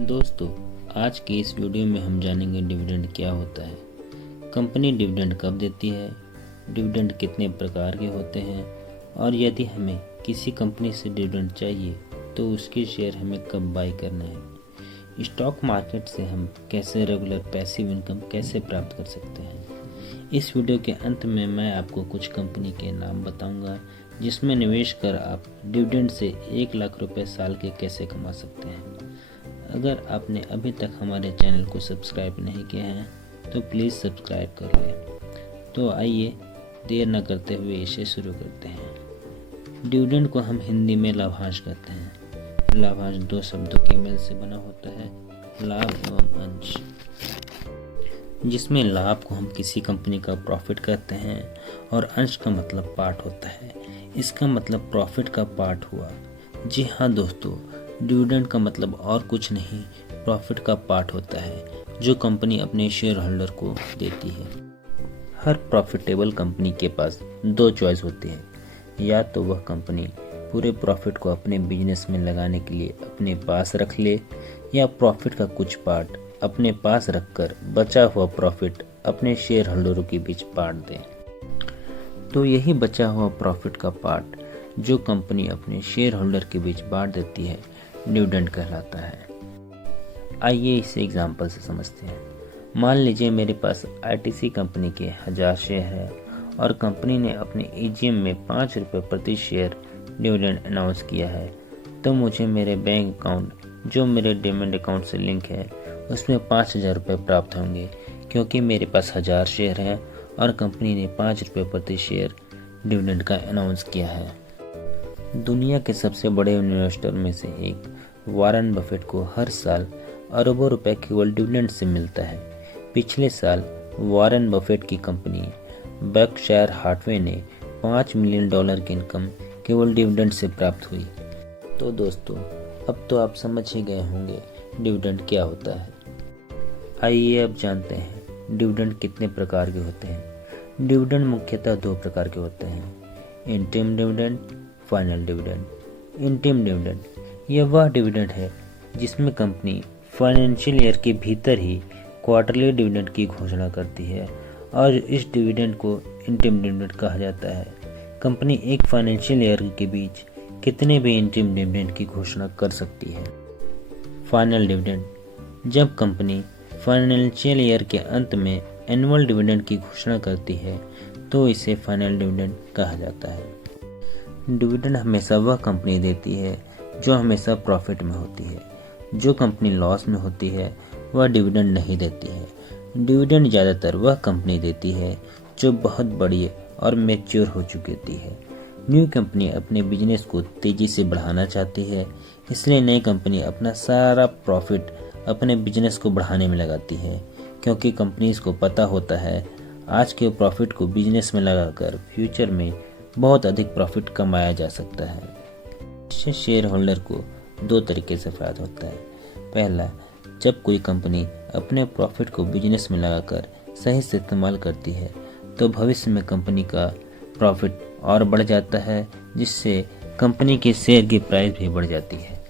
दोस्तों, आज की इस वीडियो में हम जानेंगे डिविडेंड क्या होता है, कंपनी डिविडेंड कब देती है, डिविडेंड कितने प्रकार के होते हैं और यदि हमें किसी कंपनी से डिविडेंड चाहिए तो उसके शेयर हमें कब बाई करना है, स्टॉक मार्केट से हम कैसे रेगुलर पैसिव इनकम कैसे प्राप्त कर सकते हैं। इस वीडियो के अंत में मैं आपको कुछ कंपनी के नाम बताऊंगा जिसमें निवेश कर आप डिविडेंड से 1 लाख रुपए साल के कैसे कमा सकते हैं। अगर आपने अभी तक हमारे चैनल को सब्सक्राइब नहीं किया है तो प्लीज़ सब्सक्राइब कर लें। तो आइए देर न करते हुए इसे शुरू करते हैं। डिविडेंड को हम हिंदी में लाभांश कहते हैं। लाभांश 2 शब्दों के मेल से बना होता है, लाभ एवं अंश, जिसमें लाभ को हम किसी कंपनी का प्रॉफिट कहते हैं और अंश का मतलब पार्ट होता है। इसका मतलब प्रॉफिट का पार्ट हुआ। जी हाँ दोस्तों, डिविडेंड का मतलब और कुछ नहीं, प्रॉफिट का पार्ट होता है जो कंपनी अपने शेयर होल्डर को देती है। हर प्रॉफिटेबल कंपनी के पास 2 चॉइस होती है, या तो वह कंपनी पूरे प्रॉफिट को अपने बिजनेस में लगाने के लिए अपने पास रख ले या प्रॉफिट का कुछ पार्ट अपने पास रखकर बचा हुआ प्रॉफिट अपने शेयर होल्डरों के बीच बांट दे। तो यही बचा हुआ प्रॉफिट का पार्ट जो कंपनी अपने शेयर होल्डर के बीच बांट देती है डिविडेंड कहलाता है। आइए इसे एग्जाम्पल से समझते हैं। मान लीजिए मेरे पास आईटीसी कंपनी के 1000 शेयर है और कंपनी ने अपने एजीएम में 5 रुपये प्रति शेयर डिविडेंड अनाउंस किया है, तो मुझे मेरे बैंक अकाउंट जो मेरे डीमैट अकाउंट से लिंक है उसमें 5000 रुपये प्राप्त होंगे, क्योंकि मेरे पास 1000 शेयर हैं और कंपनी ने 5 रुपये प्रति शेयर डिविडेंड का अनाउंस किया है। दुनिया के सबसे बड़े इन्वेस्टर में से एक वॉरेन बफेट को हर साल अरबों रुपए केवल डिविडेंड से मिलता है। पिछले साल वॉरेन बफेट की कंपनी बर्कशायर हाथवे ने $5 मिलियन की इनकम केवल डिविडेंड से प्राप्त हुई। तो दोस्तों, अब तो आप समझ ही गए होंगे डिविडेंड क्या होता है। आइए अब जानते हैं डिविडेंड कितने प्रकार के होते हैं। डिविडेंड मुख्यतः 2 प्रकार के होते हैं, interim dividend, final dividend. Interim dividend यह वह डिविडेंड है जिसमें कंपनी फाइनेंशियल ईयर के भीतर ही क्वार्टरली डिविडेंड की घोषणा करती है और इस डिविडेंड को इंटरिम डिविडेंड कहा जाता है। कंपनी एक फाइनेंशियल ईयर के बीच कितने भी इंटरिम डिविडेंड की घोषणा कर सकती है। फाइनल डिविडेंड जब कंपनी फाइनेंशियल ईयर के अंत में एनुअल डिविडेंड की घोषणा करती है तो इसे फाइनल डिविडेंड कहा जाता है। डिविडेंड हमेशा वह कंपनी देती है जो हमेशा प्रॉफिट में होती है। जो कंपनी लॉस में होती है वह डिविडेंड नहीं देती है। डिविडेंड ज़्यादातर वह कंपनी देती है जो बहुत बड़ी और मैच्योर हो चुकी होती है। न्यू कंपनी अपने बिजनेस को तेज़ी से बढ़ाना चाहती है, इसलिए नई कंपनी अपना सारा प्रॉफिट अपने बिजनेस को बढ़ाने में लगाती है, क्योंकि कंपनीज को पता होता है आज के प्रॉफिट को बिजनेस में लगाकर फ्यूचर में बहुत अधिक प्रॉफिट कमाया जा सकता है। इससे शेयर होल्डर को 2 तरीके से फायदा होता है। पहला, जब कोई कंपनी अपने प्रॉफिट को बिजनेस में लगाकर सही से इस्तेमाल करती है तो भविष्य में कंपनी का प्रॉफिट और बढ़ जाता है, जिससे कंपनी के शेयर की प्राइस भी बढ़ जाती है।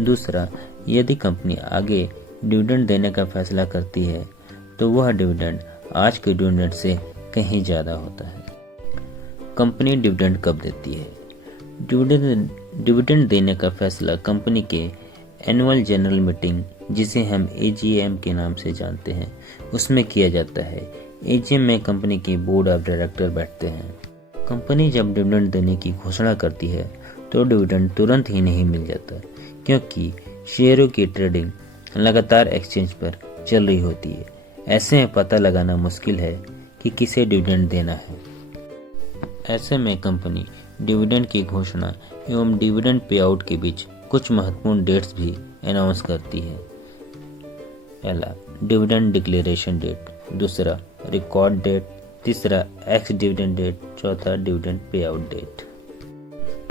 दूसरा, यदि कंपनी आगे डिविडेंड देने का फैसला करती है तो वह डिविडेंड आज के डिविडेंड से कहीं ज़्यादा होता है। कंपनी डिविडेंड कब देती है? डिविडेंड देने का फैसला कंपनी के एनुअल जनरल मीटिंग, जिसे हम एजीएम के नाम से जानते हैं, उसमें किया जाता है। एजीएम में कंपनी के बोर्ड ऑफ डायरेक्टर बैठते हैं। कंपनी जब डिविडेंड देने की घोषणा करती है तो डिविडेंड तुरंत ही नहीं मिल जाता, क्योंकि शेयरों की ट्रेडिंग लगातार एक्सचेंज पर चल रही होती है। ऐसे में पता लगाना मुश्किल है कि किसे डिविडेंड देना है। ऐसे में कंपनी डिविडेंड की घोषणा एवं डिविडेंड पे आउट के बीच कुछ महत्वपूर्ण डेट्स भी अनाउंस करती है। पहला, डिविडेंड डिक्लेरेशन डेट। दूसरा, रिकॉर्ड डेट। तीसरा, एक्स डिविडेंड डेट। चौथा, dividend pay out date.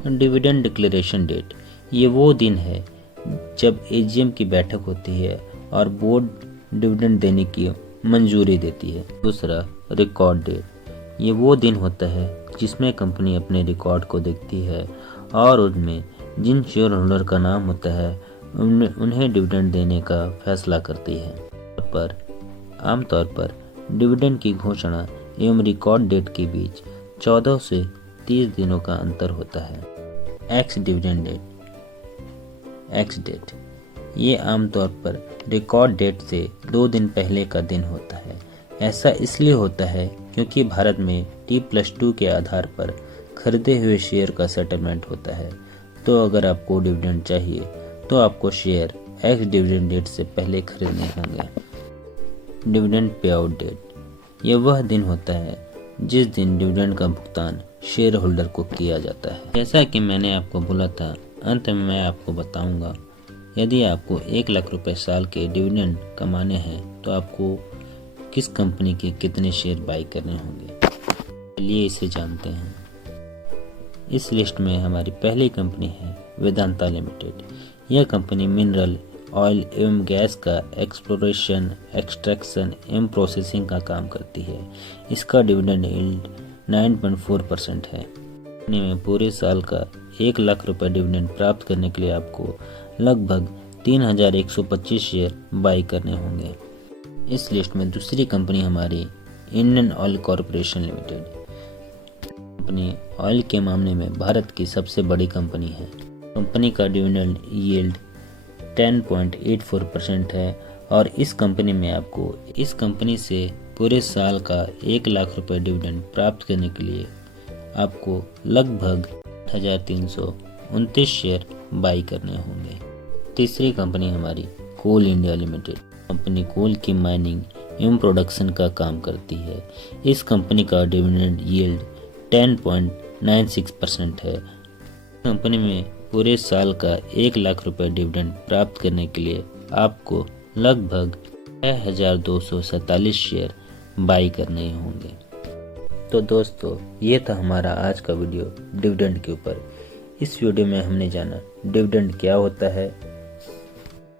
Dividend declaration date ये वो दिन है जब एजीएम की बैठक होती है और बोर्ड डिविडेंड देने की मंजूरी देती है। दूसरा, रिकॉर्ड डेट ये वो दिन होता है जिसमें कंपनी अपने रिकॉर्ड को देखती है और उनमें जिन शेयर होल्डर का नाम होता है उन्हें डिविडेंड देने का फैसला करती है। पर आमतौर पर डिविडेंड की घोषणा एवं रिकॉर्ड डेट के बीच 14 से 30 दिनों का अंतर होता है। Ex dividend date, ex date, ये आमतौर पर रिकॉर्ड डेट से 2 दिन पहले का दिन होता है। ऐसा इसलिए होता है क्योंकि भारत में T+2 के आधार पर खरीदे हुए शेयर का सेटलमेंट होता है। तो अगर आपको डिविडेंड चाहिए तो आपको शेयर एक्स डिविडेंड डेट से पहले खरीदने होंगे। डिविडेंड पे आउट डेट, यह वह दिन होता है जिस दिन डिविडेंड का भुगतान शेयर होल्डर को किया जाता है। जैसा कि मैंने आपको बोला था, अंत में मैं आपको बताऊंगा यदि आपको 1 लाख रुपए साल के डिविडेंड कमाने हैं तो आपको किस कंपनी के कितने शेयर बाई करने होंगे। चलिए इसे जानते हैं। इस लिस्ट में हमारी पहली कंपनी है वेदांता लिमिटेड। यह कंपनी मिनरल, ऑयल एवं गैस का एक्सप्लोरेशन, एक्सट्रैक्शन एवं प्रोसेसिंग का काम करती है। इसका डिविडेंड यील्ड 9.4% है। कंपनी में पूरे साल का 1 लाख रुपए डिविडेंड प्राप्त करने के लिए आपको लगभग 3125 शेयर बाई करने होंगे। इस लिस्ट में दूसरी कंपनी हमारी Indian oil corporation limited. Company oil के मामले में भारत की सबसे बड़ी कंपनी है। कंपनी का डिविडेंड यील्ड 10.84% है और इस कंपनी से पूरे साल का 1 लाख रुपए डिविडेंड प्राप्त करने के लिए आपको लगभग 1329 शेयर बाई करने होंगे। तीसरी कंपनी हमारी कोल इंडिया लिमिटेड। कंपनी कोल की माइनिंग एवं प्रोडक्शन का काम करती है। इस कंपनी का डिविडेंड यील्ड 10.96% है। कंपनी में पूरे साल का 1 लाख रुपए डिविडेंड प्राप्त करने के लिए आपको लगभग 6247 शेयर बाई करने होंगे। तो दोस्तों, ये था हमारा आज का वीडियो डिविडेंड के ऊपर। इस वीडियो में हमने जाना डिविडेंड क्या होता है,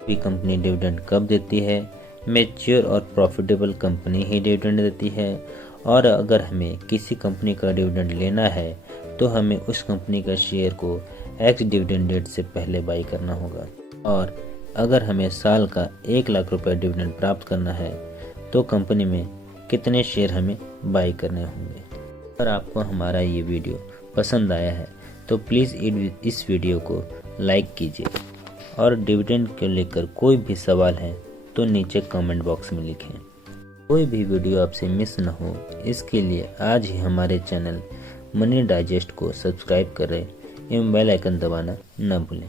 भी कंपनी डिविडेंड कब देती है, मैच्योर और प्रॉफिटेबल कंपनी ही डिविडेंड देती है, और अगर हमें किसी कंपनी का डिविडेंड लेना है तो हमें उस कंपनी का शेयर को एक्स डिविडेंड डेट से पहले बाई करना होगा। और अगर हमें साल का 1 लाख रुपए डिविडेंड प्राप्त करना है तो कंपनी में कितने शेयर हमें बाई करने होंगे। अगर आपको हमारा ये वीडियो पसंद आया है तो प्लीज़ इस वीडियो को लाइक कीजिए, और डिविडेंड को लेकर कोई भी सवाल है तो नीचे कमेंट बॉक्स में लिखें। कोई भी वीडियो आपसे मिस न हो, इसके लिए आज ही हमारे चैनल मनी डाइजेस्ट को सब्सक्राइब करें एवं बेल आइकन दबाना न भूलें।